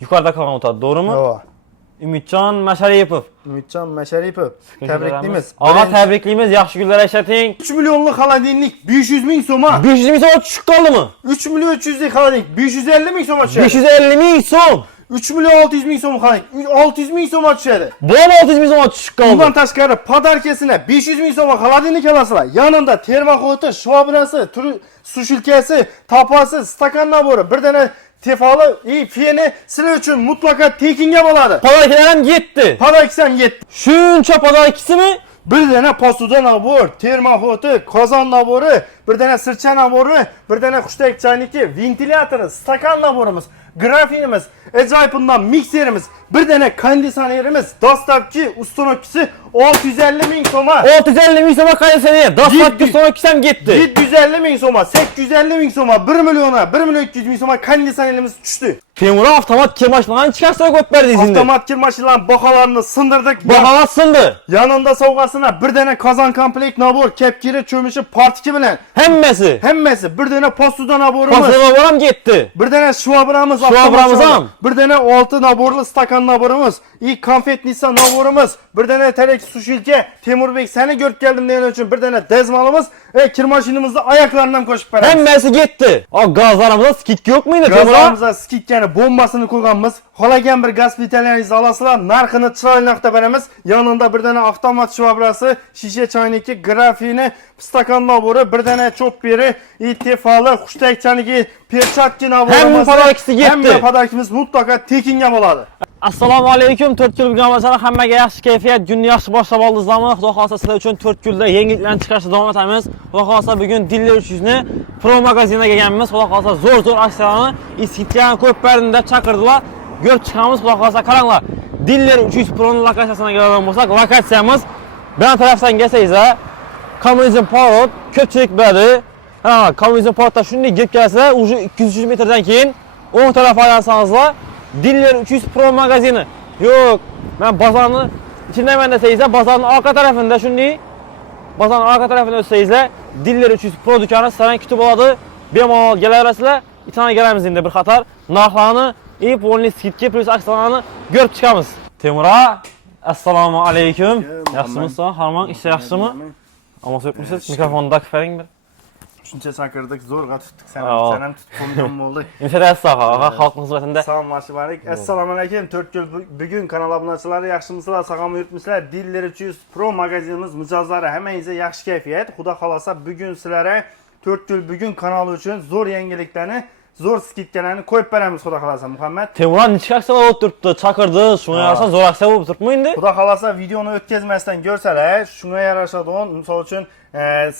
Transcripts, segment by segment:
yukarıda kalan otadı, doğru mu? Doğru. Ümitcan Masharipov. Ümitcan Masharipov. Tebriklaymiz. Ağa tebriklaymiz, yaxshi kunlar yashating. 3 milyonluk xolodilnik 500 ming so'm. 500 ming so'm tushib qoldimi? 3 milyon 300 lik xolodilnik 550 ming so'm tushadi. 550 ming so'm. 3 milyon 600 ming so'm xolodilnik 600 ming so'm tushadi. Bu 600 ming so'm tushib qoldi. Bundan tashqari podarkasine 500 ming so'm xolodilnik olasizlar. Yanında termoxoti, shvabinasi, suv shilkasi, tapasi, stakan nabori, bir dana tefali, feni sizlar uchun mutlaqo tekinga bo'ladi. Podarkalar ham yetdi. Podarkasi ham yetdi. Shuncha podarkasimi? Bir dana posuda nabor, termoxoti, qozon nabori, bir dana sircha nabori, bir dana hushtak chayniki, ventilyatori, stakan naborimiz, grafinimiz, ajoyib bundan mikserimiz, bir dana konditsionerimiz, dostavchi ustanokisi 650 ming so'm. 650 ming so'm konditsioner, dostavchi ustanokisi ham ketdi. 750 ming so'm, 850 ming so'm, 1 milyona, 1 milyon 200 ming so'm konditsionerimiz tushdi. Temur avtomat kir mashinalarini chiqarsa ko'p berdingiz endi. Avtomat kir mashinalarini baholarini sindirdik. Baholar sindi. Yanında sovg'asina bir dana qozon komplekt nabor, kepkiri, cho'mishi, partiki bilan hammasi bir dana posuda naborimiz. Posuda ham ketdi. Bir dana shvabiramiz, ham. Bir dana 6 naborli stakan naborimiz, konfetnisa naborimiz, bir dana terek sushilka, Temurbek seni ko'rib keldim degan uchun bir dana dazmalimiz, kir mashinamizni oyoqlaridan qo'shib beramiz. Hammasi ketdi. O gazlarimizda skidka yo'qmi edi? Gazlarimizda skidkani bombasini qo'yganmiz. Xolagan bir gaz plitalaringizni olasizlar, narxini chiroyli narxda beramiz. Yanında bir dana avtomat shvabirasi, shisha choyniki, grafini, stakan nabori, bir dana cho'pperi, tefali, hushtak chayniki, perchatki naborimiz. Hamma podarkasi ketdi. Hamma podarkimiz mutlaqo tekinga bo'ladi. Assalomu alaykum. 4 kun programmasiga hammaga yaxshi kayfiyat, kunni yaxshi boshlab oldingizmi? Xudo xolasa sizlar uchun 4 kunda yangiliklarni chiqarishda davom etamiz. Xudo xolasa bugun Diller 300 ni Pro magazinga kelganmiz. Xudo xolasa zo'r aksiyalarni iskitgan ko'p berdin deb chaqirdilar. Ko'rib chiqamiz. Xudo xolasa qaranglar. Diller 300 Pro ning lokatsiyasiga keladigan bo'lsak, lokatsiyamiz bilan tarafdan kelsangiz, Kommunizm Park ko'pchilik biladi. Kommunizm Parkda shunday gap kelsa, уже 200 metrdan keyin o'ng tarafga aylansangizlar Diller 300 Pro magazini. Yo'q, men bozorni ichindayman desangizlar, bozorning orqa tarafida shunday bozorning orqa tarafida o'tsangizlar, Diller 300 Pro do'koni sizlarni kutib oladi. Bemalol kelaverasizlar. Itana kelamiz endi bir qator narxlarni, polni skidka plus aksiyalarni ko'rib chiqamiz. Temura, assalomu alaykum. Yaxshimisiz? Harmon, ish yaxshimi? Ammo so'rayapsiz, mikrofonni takib bering bir. Shuncha chaqirdik, zo'rg'a tutdik seni. Sen ham tutib qo'ygan bo'ldik. Imshadasiz xalq xizmatida. Salom, marhamat. Assalomu alaykum. 4 kun bugun kanal obunachilari yaxshimisizlar? Sog'lom yuribmisizlar? Diller 300 Pro magazinimiz mijozlari hammangizga yaxshi kayfiyat. Xudo xolasa bugun sizlarga 4 kun bugun kanal uchun zo'r yangiliklarni, zo'r skidkalarni qo'yib beramiz, xudo xolasa. Muhammad. Temur necha aksiyalar bo'lib turibdi? Chaqirdi, shunga yarasha zo'r aksiya bo'lib turibmi endi? Xudo xolasa videoni o'tkazmasdan ko'rsalar, shunga yarashadigan, misol uchun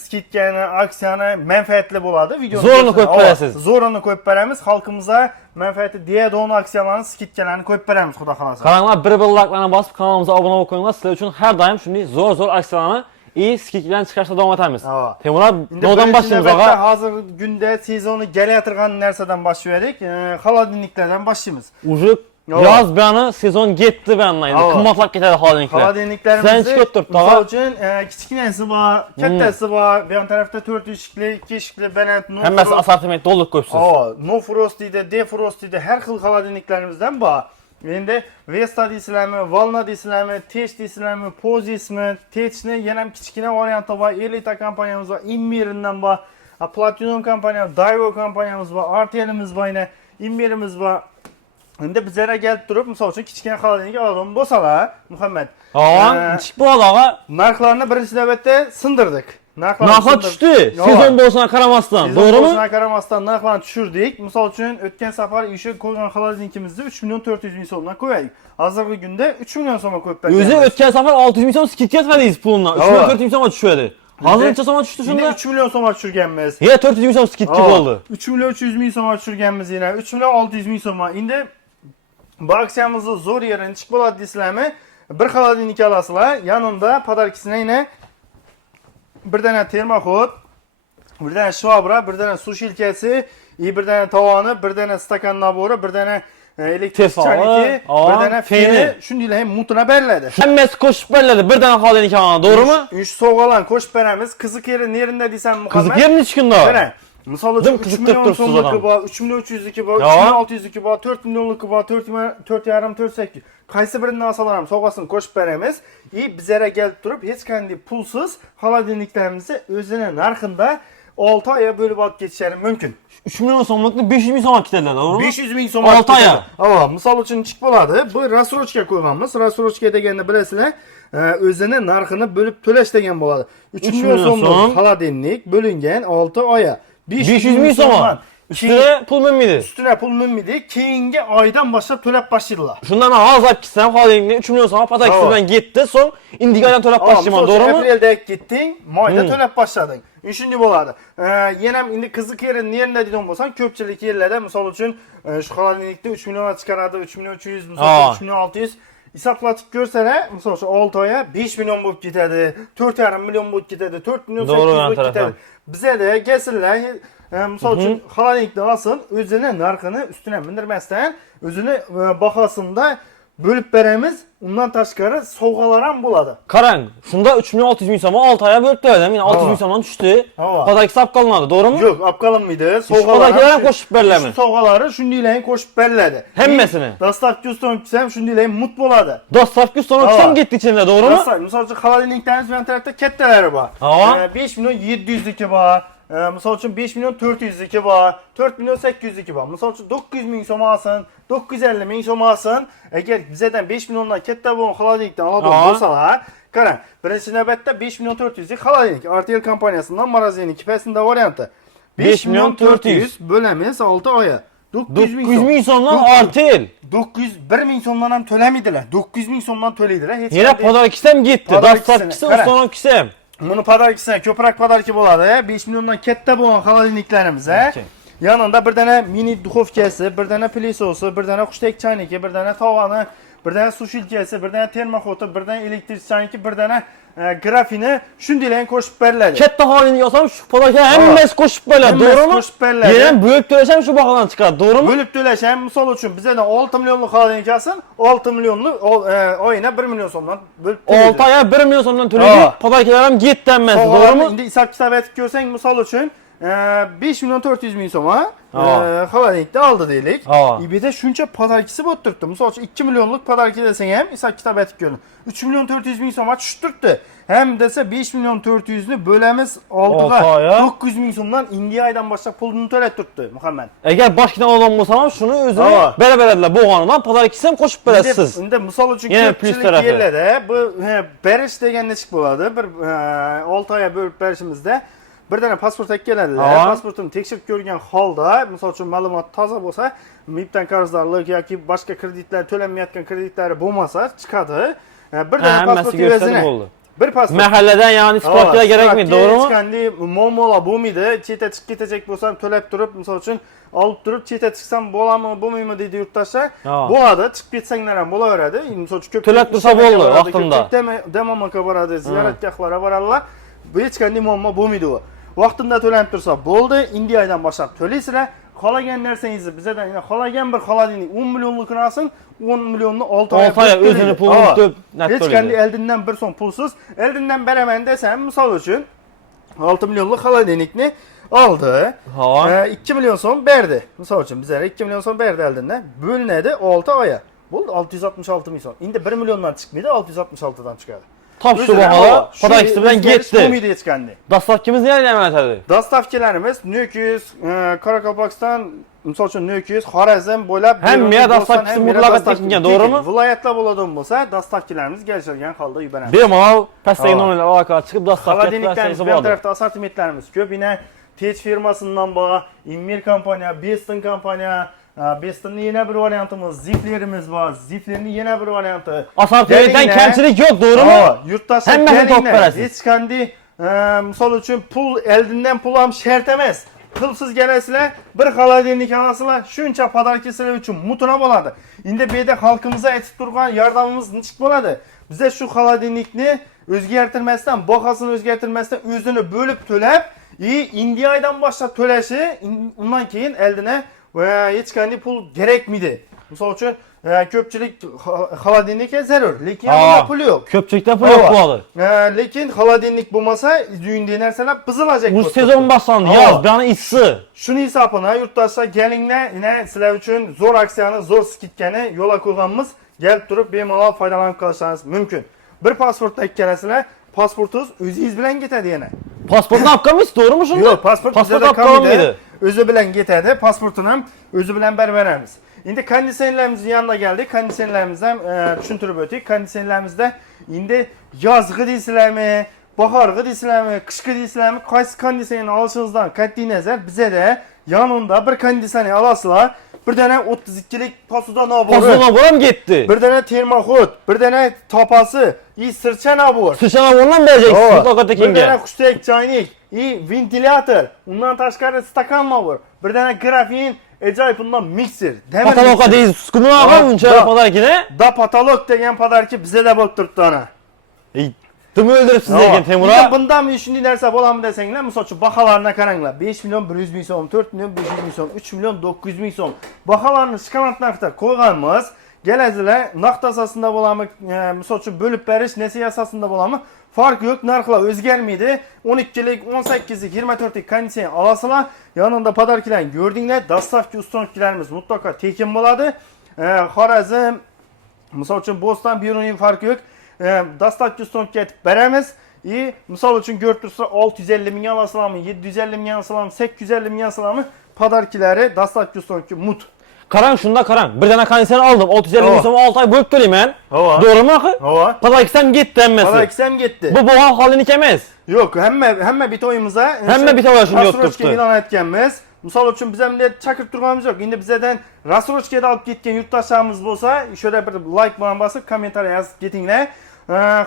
skidkani, aksiyani manfaatli bo'ladi. Videoni zo'rini qo'yib berasiz. Zo'rini qo'yib beramiz. Xalqimizga manfaati deydigan aksiyalarni, skidkalarni qo'yib beramiz, xudo xolasa. Qaranglar, bir like'larni bosib, kanalimizga obuna bo'lib qo'yinglar. Sizlar uchun har doim shunday zo'r aksiyalarni skidkalarni chiqarishda davom etamiz. Temur, nodan boshlaymiz og'a. Hozir kunda sezoni kelayotgan narsadan boshlaydik. Xolodilniklardan boshlaymiz. Ujib yoz bani sezon ketdi banlaydi. Qimmatlab ketadi xolodilniklar. Xolodilniklarimizni misol uchun kichkinasi bor, kattasi bor. Bu yon tarafda 4 eshikli, 2 eshikli baland, hammasi assortiment to'liq ko'psiz. No frost deydi, defrost deydi, har xil xolodilniklarimizdan bor. Endi Vesta deysizlarmi, Valna deysizlarmi, Tech deysizlarmi, Pozismi, Techni yana kichkina varianti bor, Elita kompaniyamiz bor, Immirindan bor, Platinum kompaniyamiz, Daiwo kompaniyamiz bor, Artelimiz bor, yana Immirimiz bor. Endi bizlarga kelib turib, misol uchun kichkina xolodilnik oladigan bo'lsalar, Muhammad. Kichik bo'ladi og'a. Narxlarni birinchi navbatda sindirdik. Narxlar tushdi. Sezon bo'lsa qaramasdan, to'g'rimi? Sezon qaramasdan narxlarni tushirdik. Misol uchun o'tgan safar ishga qo'ygan xolodilnikimizni 3 million 400 ming so'mdan qo'yaylik. Hozirgi kunda 3 million so'mga qo'yib berdik. O'zi o'tgan safar 600 ming so'm skidka etmadingiz pulni. 3 million 400 ming so'mga tushadi. Hozir necha so'mga tushdi shunda? 3 million so'mga tushirganmiz. 400 ming so'm skidka bo'ldi. 3 million 300 ming so'mga tushirganmiz yana. 3 million 600 ming so'mga. Endi bu aksiyamizni zo'r yerini chiqib bo'ladi deysizlarmi? Bir xolodilnik olasizlar, yanında podarkasini yana bir dana termoxot, bir dana shvabra, bir dana suv shilkasi, bir dana tovoni, bir dana stakan nabori, bir dana elektrik chaniki, bir dana feni, shunday ham mutuna beriladi. Hammasi qo'shib beriladi bir dana xolodilnik olganda, to'g'rimi? 3 sovg'alarni qo'shib beramiz. Qiziq yeri nerida desam, Muhammad. Qiziq yeri nechkunda? Mana Misal Dım üçün 3 kızık milyon durursunuz so'mluk adam. bor, 3 milyon 300'lük bor, 3 Ya. milyon 600'lük bor, 4 milyonluk bor, 4,5 4,8. Qaysi birini alsalar sovg'asini qo'shib beramiz. Bizlarga kelib turib hech qanday pulsiz xolodilniklarimizni o'zini narxida 6 oyga bo'lib olib ketishlari mumkin. 3 milyon so'mlikni 500 ming so'mga ketadilar, to'g'rimi? 500 ming so'm. 6 oy. Ha, misol uchun chiqib bo'ladi. Bu rassrochka qo'yganmiz. Rassrochka deganda bilasizlar, o'zini narxini bo'lib to'lash degan bo'ladi. 3 million so'mlik xolodilnik bo'lingan 6 oyga 500 ming so'm. Üstüne pul minmidi. Üstüne pul minmidi. Keyingi oydan boshlab to'lab başlaydılar. Shundan men hozir olib ketsam, xolodilnikni 3 milyon so'mga patakisi bilan ketdi, so'ng indiga oydan to'lab boshlayman, to'g'rimi? Aprelda ketding, mayda to'lab boshlading. Shunday bo'ladi. Yana ham endi qiziq yeri nereda deydigan bo'lsam, ko'pchilik yerlarda misol uchun shu xolodilnikni 3 millionga chiqaradi, 3 million 300, misol 3 million 600 hisoblatib ko'rsalar, misol shu 6 oyga 5 million bo'lib ketadi, 4,5 million bo'lib ketadi, 4 million 800 bo'lib ketadi. Bizda kelsinlar, misol uchun xolodilnikni olsin, o'zini narxini ustiga mindirmasdan, o'zini bahosida bo'lib beramiz. Undan tashqari sovg'alar ham bo'ladi. Qarang, shunda 3 milyon 600 ming so'mga 6 oyga bo'lib berdim. Meni 600 ming so'mdan tushdi. Patakisi olib qolinadi, to'g'rimi? Yo'q, olib qolinmaydi. Sovg'alar ham qo'shib beriladi. Sovg'alari shundaylarni qo'shib beriladi. Hammasini. Dastavka ustonchisi ham shundaylarni mut bo'ladi. Dastavka ustonchisi ham ketdi ichida, to'g'rimi? Misol uchun xolodilniklarimiz bilan tarafda kattalari bor. 5 million 700 liki bor. Misol uchun 5 million 400 liki bor, 4 million 800 liki bor. Misol uchun 900 ming so'm olsin, 950 ming so'm olsin. Agar bizdan 5 milliondan katta bo'lgan xolodilnikdan oladigan bo'lsalar, qarang, birinchi navbatda 5 million 400 lik xolodilnik RTL kompaniyasidan Morozenik kipasida varianti. 5 million 400 bo'lamiz 6 oyga. 900 ming so'mdan RTL. 901 ming so'mdan ham to'lamaydilar. 900 ming so'mdan to'laydilar. Yana patakisi ham ketdi. Dastavkisi ustonchisi ham. Buni padarkisi, ko'proq padarki bo'ladi. 5 milliondan katta bo'lgan xolodilniklarimiz, yanında bir dana mini duxovkasi, bir dana pilisosi, bir dana qushtek chayniki, bir dana tovani, bir dana sushilkasi, bir dana termoxoti, bir dana elektrik chayniki, bir dana grafini shundaylarni qo'shib beriladi. Katta xolodilnik olsam shu patakga hammasi qo'shib beriladi, to'g'rimi? Qo'shib beriladi. Yana bo'lib to'lash ham shu bahodan chiqadi, to'g'rimi? Bo'lib to'lash ham misol uchun bizdan 6 millionlik xolodilnik olsin, 6 millionlik oyina 1 million so'mdan bo'lib to'laydi. 6 oyga 1 million so'mdan to'laydi. Pataklar ham ketdi hammasi, to'g'rimi? Endi hisob kitob aytib ko'rsang, misol uchun 5 milyon 400 ming so'm xolodilnikni oldi deylik. eBayda shuncha padarkisi bo'lib turibdi. Misol uchun 2 millionlik padarki desang ham hisob kitob aytib ko'ring. 3 million 400 ming so'mga tushib turibdi. Hem desa 5 milyon 400 ni bo'lamiz oldiga 900 ming so'mdan Indiya oydan boshlab pulni to'lab turibdi Muhammad. Agar boshqadan olgan bo'lsam ham shuni o'zini beradilar. Bo'lganidan padarkisi ham qo'shib berasiz. Endi misol uchun ko'pchilik yerlarda bu berish degan nechik bo'ladi? Bir 6 oyga bo'lib berishimizda bir dana pasport keladilar. Pasportini tekshirib ko'rgan holda, misol uchun ma'lumot toza bo'lsa, MIBdan qarzdorlik yoki boshqa kreditlar to'lanmayotgan kreditlari bo'lmasa chiqadi. Bir dana pasport o'zini bir pasport. Mahalladan ya'ni isbotga kerakmi, to'g'rimi? Hech qanday muammolar bo'lmaydi. Chetga chiqib ketacak bo'lsam to'lab turib, misol uchun olib turib chetga chiqsam bo'ladimi, bo'lmaymi deydi yurtdoshlar. Bo'ladi, chiqib ketsanglar ham bo'laveradi. Misol uchun ko'p to'lab tursa bo'ldi vaqtimda. Damomaga boradi, ziyoratgohlarga boradilar. Bu hech qanday muammo bo'lmaydi u. Vaqtimda to'lanib tursa bo'ldi. Indiya oydan boshlab to'laysizlar. Qolagan narsangizni bizdan qolagan bir xolodilnik 10 millionlik olsin, 10 millionni 6 oyga o'zini pulini to'p hech qanday eldindan bir so'm pulsiz, eldindan beraman desam, misol uchun 6 millionlik xolodilnikni oldi. 2 million so'm berdi. Misol uchun bizlar 2 million so'm berdi eldindan. Bo'linadi 6 oyga. Bo'ldi 666 ming so'm. Endi 1 milliondan chiqmaydi, 666 dan chiqadi. Top shu bahoda patakisi bilan ketdi. Bo'lmaydi hech qanday. Dastavkimiz nega aytadi? Dastavkalarimiz Nukus, Qoraqalpog'iston, misol uchun Nukus, Xorazm bo'ylab hamma dastavkasi mutlaqo tekingan, to'g'rimi? Viloyatlar bo'ladigan bo'lsa, dastavkalarimiz kelishilgan holda yuboramiz. Bemalol pastdagi nomerlar aloqa chiqib dastavka xolodilniklarimiz bu tarafda assortimentlarimiz ko'p. Yana Tej firmasidan bor, Immir kompaniya, Beston kompaniya, Bestonning yana bir variantimiz, Ziplerimiz bor. Ziplerning yana bir varianti. Assortimentdan kamchilik yo'q, to'g'rimi? Yurtdoshlar kelinglar. Hech qanday misol uchun pul eldindan pul ham shart emas. Pulsiz kelasizlar, bir xolodilnik olasizlar, shuncha padarki sizlar uchun mutuna bo'ladi. Endi bu yerda xalqimizga aytib turgan yordamimiz nechik bo'ladi? Biza shu xolodilnikni o'zgartirmasdan, bahosini o'zgartirmasdan o'zini bo'lib to'lab, Indiya oydan boshlab to'lashi, undan keyin eldina va hech qanday pul kerakmaydi. Misol uchun ko'pchilik xolodilnikka zarur, lekin yanında pul yo'q. Ko'pchilikda pul yo'q bo'ladi. Lekin xolodilnik bo'lmasa, uyingda narsalar buzilajak. Bu sezon boshlandi, yoz, bani issiq. Shuni hisobini yurtdoshlar kelinglar, sizlar uchun zo'r aksiyani, zo'r skitkani yo'lga qo'yganmiz. Kelib turib bemalol foydalanib qolishingiz mumkin. Bir pasportda ikkalasizlar, pasportingiz o'zingiz bilan ketadi yana. Pasportni olib qolmaysiz, to'g'rimi shunda? Yo'q, pasport bizda qolmaydi. O'zi bilan ketadi, pasportini ham o'zi bilan beramiz. Endi konditsionerlarimizning yanına geldik. Konditsionerlarimizni ham tushuntirib o'tdik. Konditsionerlarimizda endi yozgi deysizlarmi, bahorgi deysizlarmi, qishki deysizlarmi, qaysi konditsioner olishingizdan qat'iy nazar bizada yanında bir konditsioner olasizlar. Bir dana 32lik posuda nabori. Posuda nabori ham ketdi. Bir dana termoxod, bir dana topasi, sircha nabor. Sircha nabordan bereceksiniz mutlaka tekinga. Bir dana qushtek choynik, ventilyator, undan tashqari stakan nabor. Bir dana grafin, ajoyib bundan mikser. Pataloqqa deysiz, uskunaga uncha podarkini? Da patolog degan podarki bizda bo'lib turibdi ana. Nima o'ldiribsiz lekin Temur aka? aka? Bundan shunday narsa bo'ladimi desanglar, masalan, baholarni qaranglar. 5 million 100 ming so'm, 4 million 500 ming so'm, 3 million 900 ming so'm. Baholarni shikomat narxda qo'yganmiz. Kelasizlar, naqd asosida bo'ladimi, masalan, bo'lib berish nasiya asosida bo'ladimi? Fark yo'q, narxlar o'zgarmaydi. 12lik, 18lik, 24lik konditsioner olasizlar. Yanında podarkilarni ko'rdinglar. Dostavka ustonklarimiz mutlaqo tekin bo'ladi. Xorazm, masalan, Bo'ston, Beruniy fark yo'q. Dostavka ustonga aytib beramiz. Misol uchun ko'rib tursa 650 ming olasizlarmi, 750 ming olasizlarmi, 850 ming olasizlarmi? Podarkilari dostavka ustonga mut. Qarang, shunda qarang. Bir dana konditsioner oldim. 650 ming so'm 6 oy bo'lib to'layman. To'g'rimi axir? Podarkisam ketdi hammasi. Podarkisam ketdi. Bu bo'lgan xolidnik emas. Yo'q, hamma bitoyimizda hamma bitoy shunday yo'q turibdi. E'lon etganmiz. Misol uchun biz ham chaqirib turganimiz yo'q. Endi bizdan rassrochkada olib ketgan yurtdoshlarimiz bo'lsa, shunda bir like bilan bosib, kommentariy yozib ketinglar.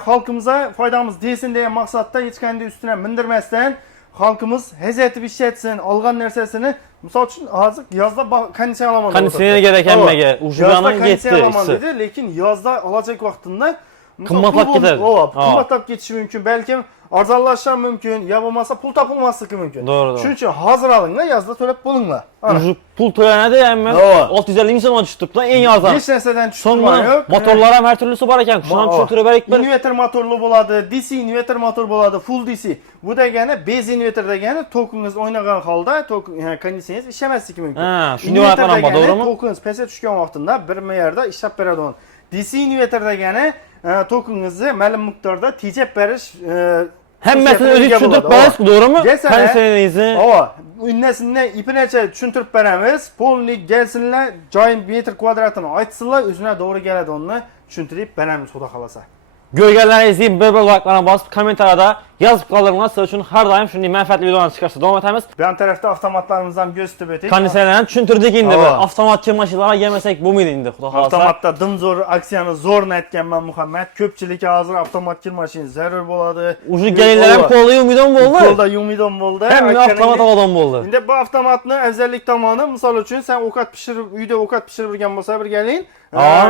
Xalqimizga foydamiz desin degan maqsadda hech qanday ustidan mindirmasdan xalqimiz hezatib ishlatsin, olgan narsasini, misol uchun hozir yozda konditsioner olaman. Konditsioner kerak hammaga. Ujubani ketdi. Lekin yozda olajak vaqtida qimmatlab ketadi. Qimmatlab ketishi mumkin, balkim arzonlashishi mumkin, ya bo'lmasa pul topilmasligi mumkin. Shuning uchun hozir olinglar, yozda to'lab bo'linglar. Pul to'lanadi hamma. 650 ming so'm tushibdi, eng arzon. Hech narsadan tushunmay yo'q. Motorlar ham har turlisi bor ekan. Shuni ham tushuntirib beraylik bir. Inverter motorli bo'ladi, DC inverter motor bo'ladi, full DC. Bu degani bez inverter degani tokingiz o'ynagan holda konditsioner ishlamasligi mumkin. Ha, shunday vaqtlar bor, to'g'rimi? Tokingiz pastga tushgan vaqtida bir yerda ishlab beradi. DC inverter degani tokingizni ma'lum miqdorda tejab berish hammasini o'zi tushuntirib berasiz, to'g'rimi? Konditsioneringizni. Undan ipinacha tushuntirib beramiz. Polnik gelsinlar, joy metr kvadratini aytsinlar, o'zina to'g'ri keladi uni tushuntirib beramiz, xudo xolasa. Görgənlərinizin bir like'larına basıb kommentarda yazıb qaldırınlar. Sizə üçün hər daim şunday mənfəətli videolar çıxarsa davam etəmiz. Bir tərəfdə avtomatlarımızdan göz tutub. Kondisionerlərini tushuntirdik indi. Avtomat maşınlara gəlməsək bu muydu indi? Xudo xolasa. Avtomatda dımzor aksiyani zo'rni aytgan men Muhammad. Ko'pchilik hozir avtomat maşin zarur bo'ladi. Uju gəlinlər ham qo'lda umidon bo'ldi. Qo'lda umidon bo'ldi. Hamma avtomat olgan bo'ldi. Endi bu avtomatni afzallik tomoni, misol uchun sen ovqat pishirib, uyda ovqat pishirib yurgan bo'lsa bir kelin,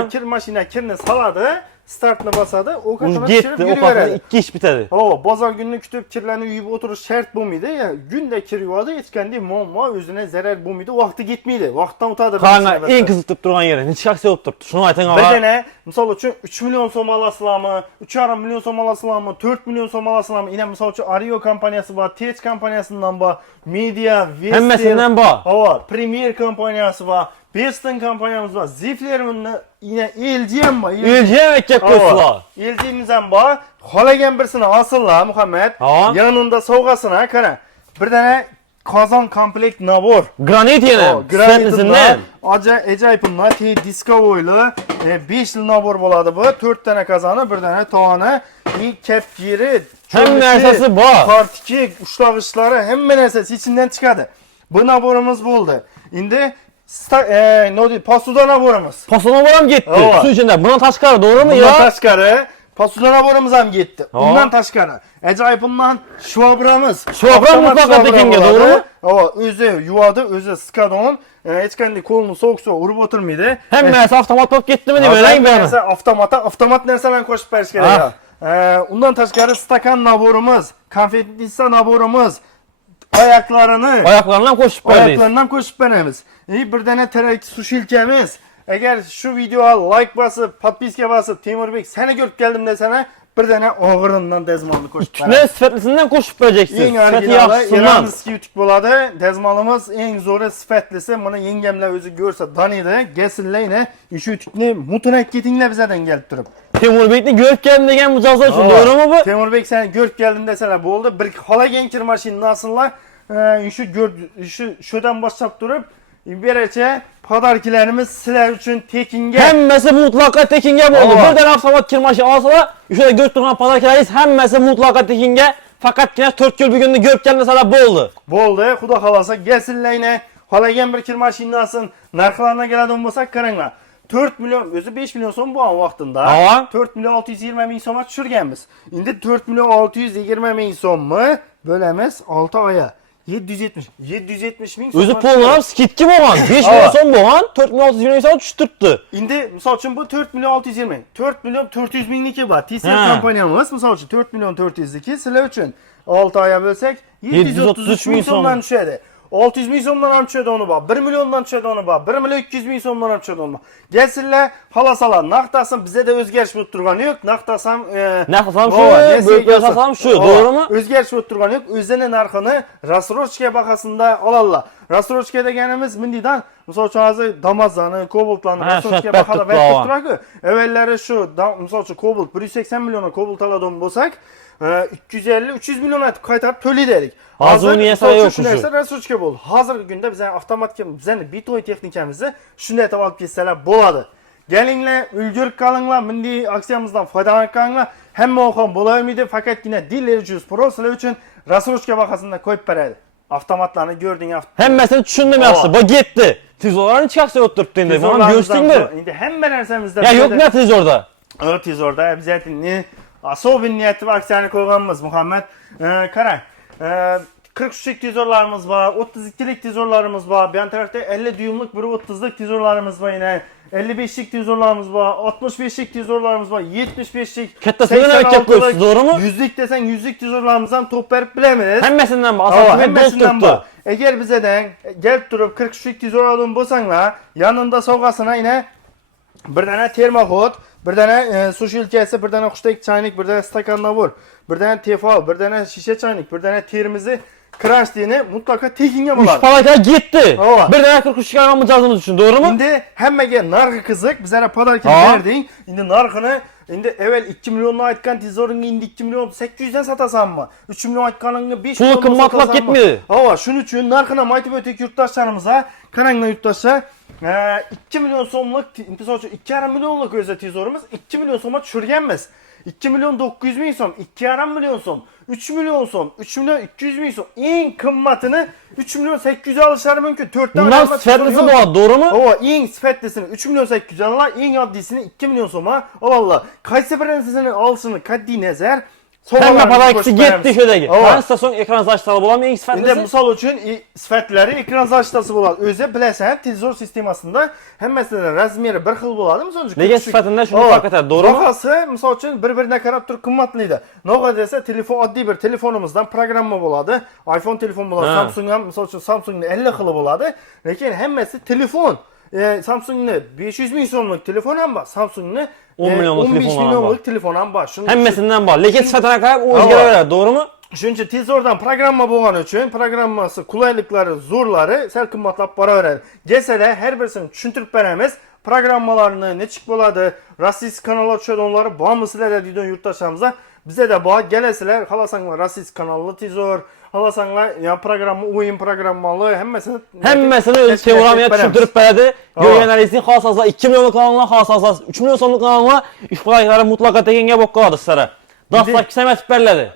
kir mashina kirni soladi. Startni bosadi, ovqatni pishirib yuraveradi. Ikki ish bitadi. Bozor kunini kutib kirlarni yuvib o'tirish shart bo'lmaydi. Kunda kir yuvadi, hech qanday muammo, o'zine zarar bo'lmaydi, vaqti ketmaydi. Vaqtdan o'tadi. Qarang, eng qiziqib turgan yeri, necha aksiya bo'lib turibdi? Shuni ayting og'a. Bir dana, misol uchun 3 million so'm olasizlarmi, 3,5 million so'm olasizlarmi, 4 million so'm olasizlarmi? Ina misol uchun Ario kompaniyasi bor, Tech kompaniyasidan bor, Media, Vestel, hammasidan bor. Premier kompaniyasi bor. Beston kompaniyamiz var. Zifler'in yine LG ham bor. LG ham ekka qo'ysalar. LG'miz ham bor. Xolagan birsini olsinlar Muhammad. Yanında sovg'asini qara. Bir dana qozon komplekt nabor. Granit yana. Granitidan ajoyib diskovoyli 5 yil nabor bo'ladi bu. 4 dana qozoni, bir dana tovoni, kapgiri, hamma narsasi bor. Kartiki, ushlag'ichlari, hamma narsasi ichidan chiqadi. Bu naborimiz bo'ldi. Endi posuda naborimiz. Posuda nabor ham ketdi. Shu ichida bundan tashqari, to'g'rimi? Bundan tashqari posuda naborimiz ham ketdi. Bundan tashqari ajoyib bundan shvobramiz. Shvobra mutlaqo tekinga, to'g'rimi? O'zi yuvadi, o'zi skadon, hech qanday qo'lni sovuq urib o'tirmaydi. Hammasi avtomat bo'lib ketdimi deb o'ylang buni. Avtomat narsalarni qo'shib berish kerak. Undan tashqari stakan naborimiz, konfetnisa naborimiz, oyoqlarini ham qo'shib berdik. Oyoqlarini ham qo'shib beramiz. Bir dana terak sushilkamiz, Eğer şu videoya like basıp, podpiska basıp, Temurbek seni görüp geldim desene, bir tane ağırından dezmalını koşup Ne sifatlisinden koşup vereceksiniz. En Sifati orijinali yaxşısından. İranlıski yutuk boladı. Dezmalımız en zoru sifatlisi. Bunu yengemler özü görse danıydı. Gelsinler şu yutukni mutunakketinle bizeden gelip durup. Temurbekni görüp geldim degen mücazlar şu doğru mu bu? Temurbek sen görüp geldin desene bu oldu. Bir halagen kirmaşin nasıllar? Şuradan başlap durup berece padarkilerimiz sizler için tekinge. Hemmesi mutlaka tekinge oldu. Aa. Bir tane avtomat kirmaşı alsalar, şöyle götürülen padarkilerimiz hemmesi mutlaka tekinge. Fakat yine 4 yıl bir günde görüp geldim mesela bu oldu. Bu oldu. Xudo xolasa gelsinler. Halagen bir kirmaşin nasıl? Narxlarına geladigan bo'lsak qaranglar. 4 milyon, özü 5 milyon so'm bu an vaqtında. Aa. 4 milyon 620 ming so'mga tushirganmiz. Endi 4 milyon 620 ming so'mni bo'lamiz 6 oya. 770 ming so'm. Özü pulundan skitki boğan. 5 milyon son boğan, 4 milyon 600 milyon insan tushtiribdi. Endi misol uchun bu 4 milyon 620 ming. 4 milyon 400 mingniki bor. TCL Ha. kompaniyamiz misol uchun 4 milyon 400 niki sizlar uchun 6 oya bo'lsak 733 ming so'mdan tushadi. 600 ming so'mdan ham tushadi onu bor. 1 milliondan tushadi onu bor. 1 milyon 200 ming so'mdan ham tushadi onu bor. Gelsinlar, xalasalar naqtasam bizda da o'zgarish bo'lib turgani yo'q. Naqtasam Naqtasam şu, büyük yasasam şu, doğru mu? O'zgarish bo'lib turgani yo'q. O'zini narxini rassrochka bahasida oladilar. Rassrochka deganimiz mindidan misol uchun hozir Damazlarni, Cobaltlarni rassrochka bahada berib turadi. Evvellari shu misol uchun Cobalt 180 million Cobalt oladigan bo'lsak, 250-300 milyon aytib qaytarib to'laydik. Hozir niyasi yo'q shu narsa rassrochka bo'ldi. Hozirgi kunda biz avtomatik bizning bitoy texnikamizni shunday qilib olib ketsalar bo'ladi. Kelinglar, ulgurib qolinglar, bunday aksiyamizdan foydalanib qolinglar. Hamma o'xam bo'lavermaydi, faqatgina Dealer Juice Pro sizlar uchun rassrochka bahasida qo'yib beradi. Avtomatlarni görding. Hemmesini tushundim yaxshi. Bu ketdi. Tezorlarni chiqarsa o'tiribdi endi. Buni ko'rshdingmi? Endi hamma narsamizda Ya yo'q ne tezorda? Tezorda обязательно особенный aksiyani qo'yganmiz Muhammad. Qarang. 43'lik tezorlarımız var, 32'lik tezorlarımız var. Bir tarafta 50 düğümlük bir 30'lık tezorlarımız var yine. 55'lik tezorlarımız var, 65'lik tezorlarımız var, 75'lik. Kattasidan erkek koyuyorsunuz, doğru mu? 100'lik desen 100'lik tezorlarımızdan top verip bilemeyiz. Hemmesinden bak. Hemmesinden bak. Eğer bizeden gelip durup 43'lik tezor alın bolsanlar, yanında soğukasına yine bir tane termohod, bir tane su şilkesi, bir tane kuştek çaynik, bir tane stakanla vur, bir tane tefal, bir tane şişe çaynik, bir tane terimizi kıraç diyene mutlaka tekinge bular. 3 palaka gitti. Ova. Bir tane 43 çıkarmamı cazımız için, doğru mu? Şimdi hemmege nargı kızık, bizlere padarken verdin. Şimdi nargını, şimdi evvel 2 milyonla aytkan tezorunu indi 2 milyon 800'den satasan mı? 3 milyon aytkanını 5 milyon kımmatlap satasan mı? gitmiyor. Ova, şunun için nargına maytıp öteki yurttaşlarımıza, kanalına yurttaşlar, 2 milyon somluk, mesela 2,5 milyonluk özde tezorumuz 2 milyon soma düşürgenmez. 2 milyon 900 bin som, 2,5 milyon som, 3 milyon som, 3 milyon 200 bin som. En kımmatını 3 milyon 800'e alışları mümkün. 4 tane bunlar sifatlisi bu, doğru mu? Ova, en sifatlisini 3 milyon 800 alırlar, en addisini 2 milyon soma. Ovallah, kaysi prensesini alışını kaddi nezer. Hemme parakisi gitti şöyle. Ben stasyon ekran zaçtalı bulam en sifatlisi. Şimdi misal için sifatları ekran zaçtası bular. Özü bilesen tezor sistemi aslında hemmesinin razmeri bir xil bo'ladi. Misal uchun nega sifatında şunu fark eder, doğru mu? Bahası misal için bir-birine qarab turib qimmatlıydı. Noga desa telefon oddiy bir telefonimizdan programma bo'ladi. iPhone telefon bo'ladi, Samsung ham misal uchun Samsungning 50 xili bo'ladi. Lekin hammasi telefon. Samsungning 500 ming so'mlik telefon ham bor. Samsungning 10 milyonluk 15 telefon ham milyonluk telefon ham bor. Hemmesinden bak. Lekin sifatına karab o o'zgaraveradi, doğru mu? Shuncha tezordan programma bo'lgani uchun programmasi qulayliklari, zo'rlari sal qimmatlab boraveradi. Kelsa-da har birisini tushuntirib beramiz. Programmalarni nechik bo'ladi, rossiyskiy kanallar tushadi, onları bormi sizlarda deydigan yurtdoshlarimiz bizda da bor. Kelasizlar, xohlasanglar rossiyskiy kanalli tezor, xohlasanglar ya programma, o'yin programmalı, hemmesini o'z teoramiyat tushuntirib beradi. Görgenlerizin xalsazlar 2 milyonluk kanalına xalsazlar 3 milyon so'mlik kanalına ish qo'yganlari mutlaka tekinga bo'lib qoladi sizlara. Dastlabki samat berladi.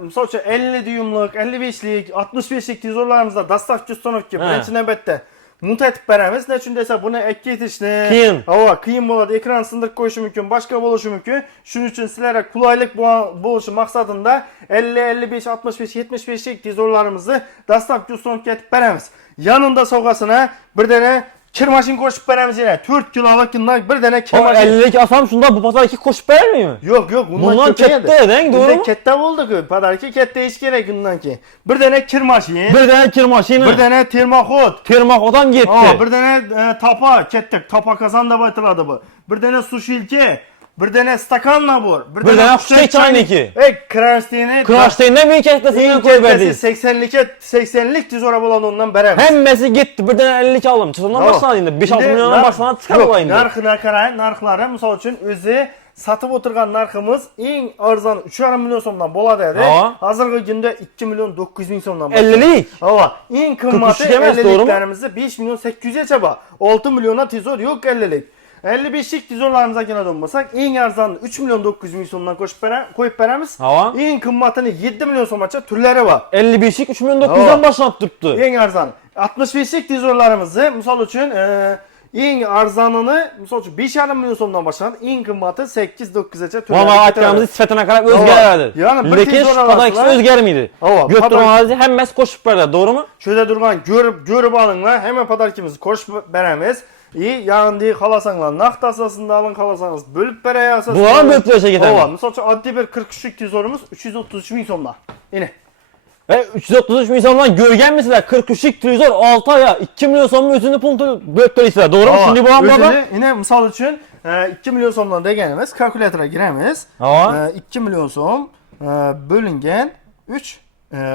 Misol uchun 50 düymlük, 55'lik, 65'lik tezorlarimizda dastavchi uстановка birinchi navbatda mutatib beramiz. Ne uchun desa buni ekka etishni qiyin bo'ladi. Ekran sindirib qo'yishi mumkin, boshqa bo'lishi mumkin. Shuning uchun sizlarga qulaylik bo'lishi maqsadida 50, 55, 65, 75'lik tezorlarimizni dastavchi uстановка etib beramiz. Yanında sovg'asini bir tane kir maşin koşup beremiz yine. 4 kiloluk bundan bir tane kir O maşin. 50'lik asam şunda bu pazar 2 koşup verir mi? Yok Bundan kette eden doğru mu? Kette oldu ki. Padarki kette hiç gerek bundan ki. Bir tane kir maşin. Bir tane kir maşini. Bir tane termohod. Termohodam gitti. Bir tane tapa kettik. Tapa kazan da baytıladı bu. Bir tane su şilke. Bir tane stakan nabur. Bir tane kuştek çayniki. Kransteyni. Kıraçtayında mı kettesinden koy verdiniz? 80'lik tizora bulan ondan beremiz. Hemmesi gitti. Bir tane 50'lik aldım. Ondan başlandı. 5-6 milyondan başlandı çıkar olaydı. Narxına qarayın. Narxları misal üçün özü satıb oturğan narxımız eng arzon 3,5 milyon so'mdan bo'ladi edi. Hozirgi kunda 2 milyon 900 ming so'mdan boshlanadi. 50'lik. Hava. Eng qimmatı 50'lik 50'liklarimizni 5 milyon 800 gacha bor. 6 milyona tizor yo'q 50'lik. 55'lik tizorlarımıza keladigan bo'lsak, eng arzoni 3 milyon 900 ming so'mdan qo'yib beramiz. Eng qimmatini 7 milyon so'mgacha turlari bor. 55'lik 3 milyon 900'dan başlanıp turibdi. Eng arzoni 65'lik tizorlarimizni misol uchun eng arzonini misol uchun 5,5 milyon so'mdan boshlanadi. Eng qimmati 8-9 gacha turadi. Mana aytganimiz sifatına qarab o'zgaradi. Yani bir lekin tezor Podakisi o'zgarmaydi. Götürmenizni hammasi qo'shib beradi, to'g'rimi? Şöyle durgan görüp alınlar. Hemen padarkimizni qo'shib beramiz. Yağındı xalasanlar naqd asasında alın xalasanız bölüp berey asasında. Bu ham bölüp berse ketadi. Misol uchun oddiy bir 43'lük tizorumuz 333 ming so'mdan. Yine. 333 ming so'mdan görgenmisizler? 43'lik televizor 6 aya 2 milyon so'mning o'zini pulni bölüp berisizler, doğru mu? Şimdi bu ham baba. Yine misal uchun 2 milyon so'mdan deganimiz kalkulyatora giramiz. 2 milyon so'm bölüngen 3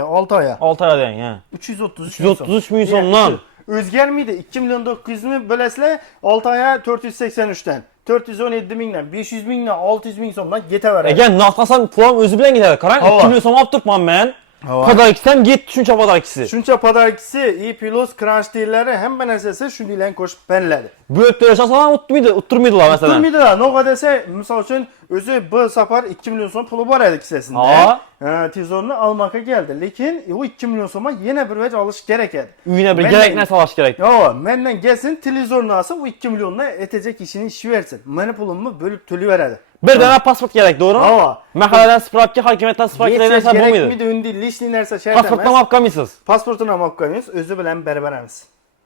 6 aya. 6 aya deyin ya. 333 ming so'mdan. Özgermiydi. 2 milyon 900 ming bölesle 6 aya 483'ten. 417 mingden, 500 mingden, 600 ming so'mdan ketaveradi. Eğer naqtasan pulam o'zi bilan ketadi. Qarang, 2 milyon so'm olib turibman men. Podakisidan ketdi shuncha podakisi. Shuncha podakisi, plus kranşteyleri hamma narsasi shu bilan qo'shib beriladi. Bölüp bersa ham uttirmaydilar masalan. Uttirmaydilar. Noqa desa, misol uchun o'zi bu safar 2 milyon so'm puli bor edi kissasida. Tezorni almoqqa keldi. Lekin u 2 milyon so'mga yana bir vej olish kerak edi. Uyuna bir gerek narsa olish kerak. Yo'q, mendan gelsin televizorni olsa u 2 milyonni etecek ishini ishlayversin. Meni pulimni bo'lib to'layveradi. Bir tane pasport gerek, doğru mu? Mahalladan spravka, hakimiyatdan spravka narsa bo'lmaydi. Kerakmidi, unda lishli narsa shart emas. Pasportni olib qolmaysiz. Pasportini olib qolmaysiz, o'zi bilan barabaramiz.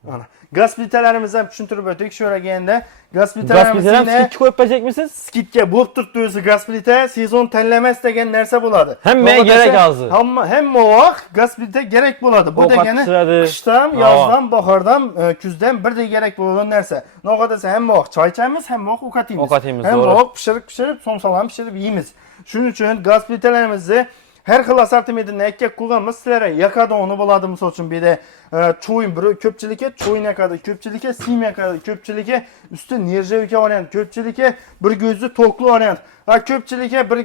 Ana. Gaz plitalarimizni ham tushuntirib o'tdik shu yeraganda. Gaz plitalarimizni skit qo'yib beracakmisiz? Skitga bo'lib turibdi o'zi gaz plita, sezon tanlamas degan narsa bo'ladi. Hammaga kerak hozir. Hamma vaqt gaz plita kerak bo'ladi. Bu degani qishdan, yozdan, bahordan, kuzdan birdek kerak bo'lgan narsa. Noqa desa hamma vaqt choy ichamiz, hamma vaqt ovqat yeymiz. Hamma vaqt pishirib, somsalarni pishirib yeymiz. Shuning uchun gaz plitalarimizni her xil assortimentini ekka qo'yganmiz. Sizlarga yakada onu bo'ladi, misol uchun bu yerda cho'yin bir ko'pchilikka cho'yin yakadi, ko'pchilikka sim yakadi, ko'pchilikka usti nержавейка variant, ko'pchilikka bir ko'zni to'qli variant. Ko'pchilikka bir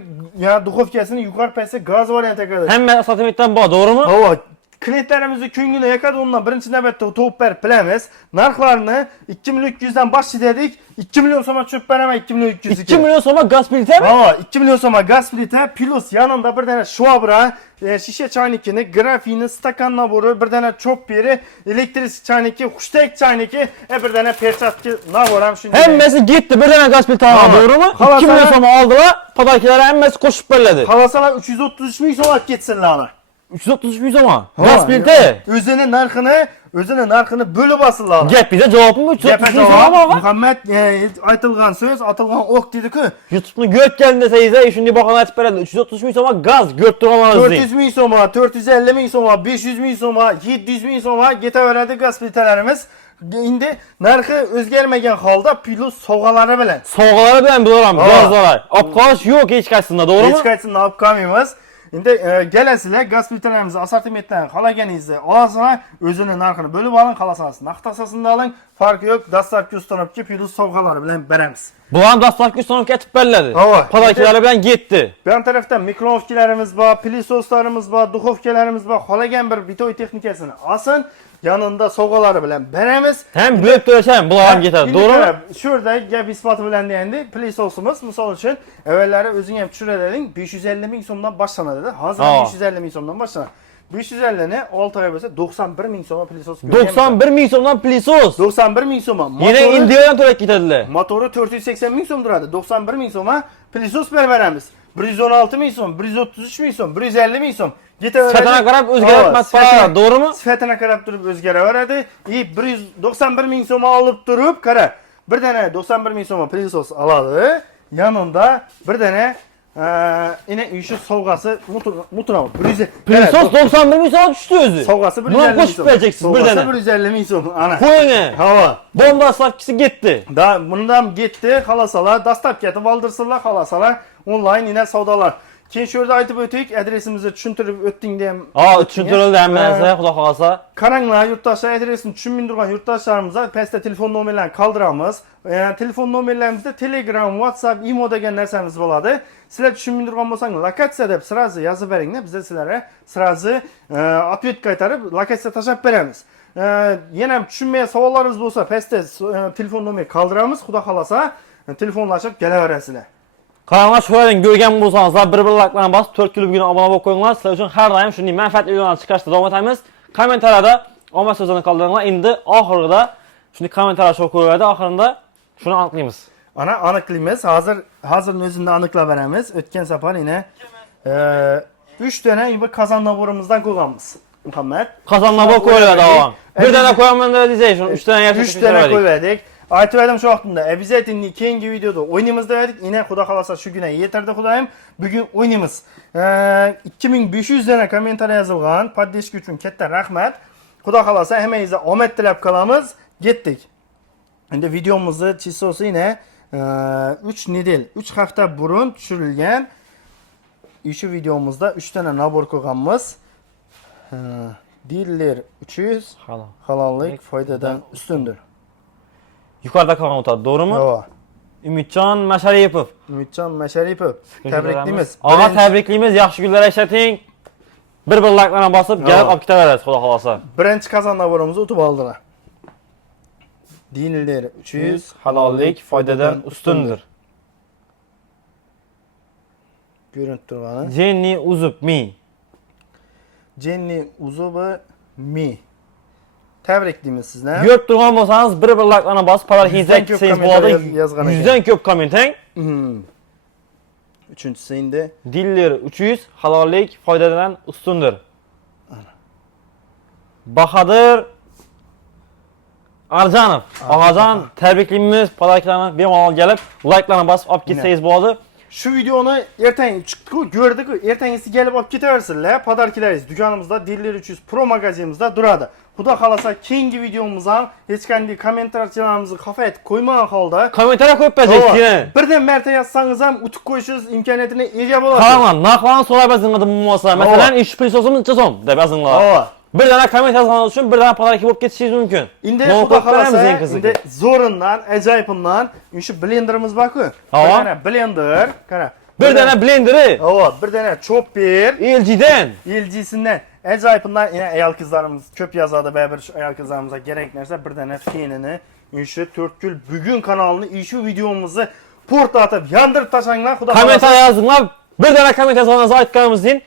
duxovkasini yuqori pastga gaz variant yakadi. Hamma assortimentdan bor, to'g'rimi? Klientlarimizni ko'ngli yakadi, undan birinchi navbatda to'p berib bilamiz. Narxlarni 2 milyon 200 dan boshladik. 2 milyon so'mga tushib beraman, 2 milyon 200 2 milyon so'mga gaz plitami? 2 milyon so'mga gaz plita plus yanında bir tane şvabra, şişe çaynikini, grafini, stakan naburu, bir tane chopperi, elektrik çayniki, huştek çayniki, bir tane perçatki naboram shunday. Hammasi gitti, bir tane gaz plitami, to'g'rimi? 2 milyon so'm oldilar, podakilari hammasi qo'shib beriladi. Xalasalar 333 ming so'mga ketsinlar. 333 ming so'm. Gaz plita. O'zini narxini bo'lib olsinlar. Gap biza javobim 333 ming so'm. Muhammad aytilgan so'z, atilgan o'q dedi-ku. YouTube'ni ko'rgan desangiz, shunday bahona aytib beradi. 333 ming so'mga gaz ko'rib turganlaringiz. 400 ming so'mga, 450 ming so'mga, 500 ming so'mga, 700 ming so'mga ketaveradi gaz plitalarimiz. Endi narxi o'zgarmagan holda plus sovg'alari bilan. Sovg'alari bilan bilaram, gazlar. Olib qolish yo'q hech qaysisida, to'g'rimi? Hech qaysini olib qolmaymiz. Endi kelasizlar gaz plitalarimizni assortimentdan xohlaganingizni olasizlar, o'zini narxini bo'lib oling, xalasangiz naqd asosida oling. Farqi yo'q, dastlabki ustanobga plus sovg'alari bilan beramiz. Bu ham dastlabki ustanobga ketib beriladi. Podakilari bilan ketdi. Bu tarafdan mikroovkalarimiz bor, plisoslarimiz bor, duxovkalarimiz bor. Xohlagan bir bitoy texnikasini olsin. Yanında sovg'alari bilan beramiz. Hem bo'lib turasham, bular ham ketadi, to'g'rimi? Shu yerda gap isboti bilan deganda plisosimiz misol uchun avvallari o'zing ham tushiralading 550 ming so'mdan boshlanadi dedi. Hozir 550 ming so'mdan boshlanadi. 550 ni 6 oy bo'lsa 91 ming so'mga plisos ko'rgan. 91 ming so'mdan plisos. 91 ming so'mga. Yine Indiyadan to'lab ketadilar. Motori 480 ming so'm turadi. 91 ming so'mga plisos beramiz. 116 ming so'm, 133 ming so'm, 150 ming so'm. Sifətine qarab özgərətməz paralar, doğrumu? Sifətine qarab durub özgərəverədi. 191 min soma alıp durup, qara. Bir dənə 91 min soma prinsos aladı. Yanında bir dənə yine şu sovgası mutunam. Prinsos 91 min soma düştü özü. Sovgası 150 Buna min koşup som. vereceksiniz bir Sovgası dənə. 150 min som. Ana. Koyun Hava. Bomba ıslatçısı gitti. Da bundan gitti, xalasala, dastap getib aldırsınlar, xalasala, online yine savdalar. Keyin şurada aytib ötük, adresimizi düşündürüp ötdün deyəm. Düşündürüldü həmənizə, xuda qalasa. Qaranglar, yurttaşlar adresini düşünmün durğan yurttaşlarımıza pəstə telefon nomerlərini qaldıramız. Telefon nomerlərimizdə Telegram, WhatsApp, Imo degan nərsəmiz boladı. Sizlər düşünmün durğan bolsanız, lokasiya deb sırazı yazıb veringlər, bizə sizlərə sırazı atvet qaytarıb lokasiya taşap berəmiz. Yenə düşünməyə savollarınız bolsa, pəstə telefon nomeri qaldıramız, xuda qalasa telefonlaşıb gələ verəsiniz. Kanalına şöyle görgen bulsanızlar bir like'larına basıp 4 günlük abone olup koyunlar. Sizler için her daim şunu menfaatli videolarını çıkarsa devam etmemiz. Komentarlarda olma sözlerini kaldırınlar. İndi ahırda şunu komentarlar çok koyuyordu. Ahırında şunu anıklayımız. Anıklayımız. Hazır özünde anıkla veremiz. Ötken safar yine 3 tane gibi kazan naborumuzdan koygamız. Muhammed. Kazanla bol koyuyordu devam. Bir tane koyan ben de diyeceğim şunu 3 tane yerine 3 tane koyverdik. Aytib edim şu vaxtında. Biz etinli keyingi videoda oynayımız dedik. Yine xuda qalasa şu güne yeterdi xudayım. Bugün oynayımız. 2500 tane komentar yazılgan. Poddeşki üçün katta rahmat. Xuda qalasa həməyizə omad tilab qalamız. Getdik. Endi videomuzu çisosu yine 3 nedel, 3 hafta burun düşürülgen. Şu videomuzda 3 tane nabor koyganımız. Diller 300 halallık faydadan üstündür. Yukarıda kalan otar, doğru mu? Yo. Ümitcan Məşəriyevov. Ümitcan Məşəriyevov. Təbrikliyimiz. Ağa təbrikliyimiz, yaxşı günlər əşlətin. Bir like'larına basıp gəlib apkitə verəriz, xuda qalasa. Birinci kazan naborumuzu utub aldılar. Diller 300 halallık faydadan üstündür. Görüntü durğanı. Jenny Uzub mi. Jenny Uzub'u mi. Təbrikliyimiz sizlə. Görüp durğan bolsanız bir like'larına basıp paralar Yüzden hizək köp seyz komentar buladı. yazğan Yüzden köp komentin. Üçüncüsü indi. Diller 300 halallık faydadan üstündür. Bahadır Arcanov. Ağacan təbrikliyimiz paralarına bir mal gelip like'larına basıp apkit Yine. seyz buladı. Şu videonu erten çıktı, gördük. Ertengisi gelip alıp gidersinler. Padarkileriz. Dükkanımızda Diller 300 Pro magazinimizde duradı. Xuda qalasa keyingi videomuzdan heç qanday kommentarçılarımızı kafa et koymayan halda Komentara koyup vereceksiniz yine. birden mərtə yazsanız ham utuq qoyuşunuz imkaniyetine ega bolasınız. Karaman, naklan sonra yazınladı bu olsa. Mesela iş prisosumuz cızom de yazınlar. Ova. Bir tane koment yazmanız için bir tane paralar ki bulup geçişiniz mümkün. İndi Bunu xuda koyup veremiz en qalasa kızı. indi zorundan, acayipından şu blenderimiz bakı. Bir Ova. tane blender, qara. Bir tane blender'ı Ova, bir tane chopper. LG'den. LG'sinden acayipından yine ayal kızlarımız köp yazada beraber şu ayal kızlarımıza gerek nerse bir tane fenini şu Törtgül bugün kanalını şu videomuzu port atıp yandırıp taşanlar xuda Komentar yazınlar. Bir tane koment yazmanız aytlarımız deyin.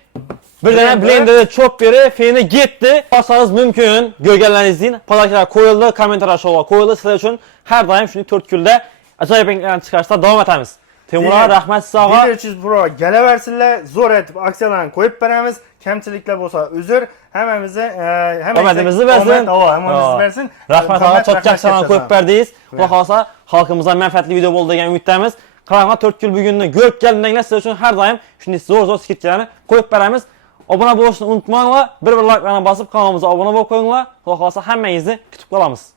Bir tane blender'ı çok biri feni gitti. Basarız mümkün. Gölgeleriniz deyin. Pazarkiler koyuldu. Komentar aşağıya koyuldu. Sizler için her daim şunu Törtgül'de acayip renklerden çıkarsa devam edemiz. Temur'a rahmet size ağa. 1300 Pro gələ versinlər, zor etib aksiyalarını koyup verəmiz. Kəmçiliklər bolsa özür. Həməmizə Omədimizi versin. Həməmizə versin. Rahmet ağa çok çaksalan koyup verdiyiz. Bu kalsa halkımıza menfaatli video oldu degan ümidlərimiz. Kanalına Törtgül bugününü görüp geldiğinizde sizler için her daim şimdi zor sketchlerini koyup veremiz. Abone olmayı unutmayınlar. Bir like'larına basıp kanalımıza abone ol koyunlar. Bu kalsa həmmənizi kütüb qalamız.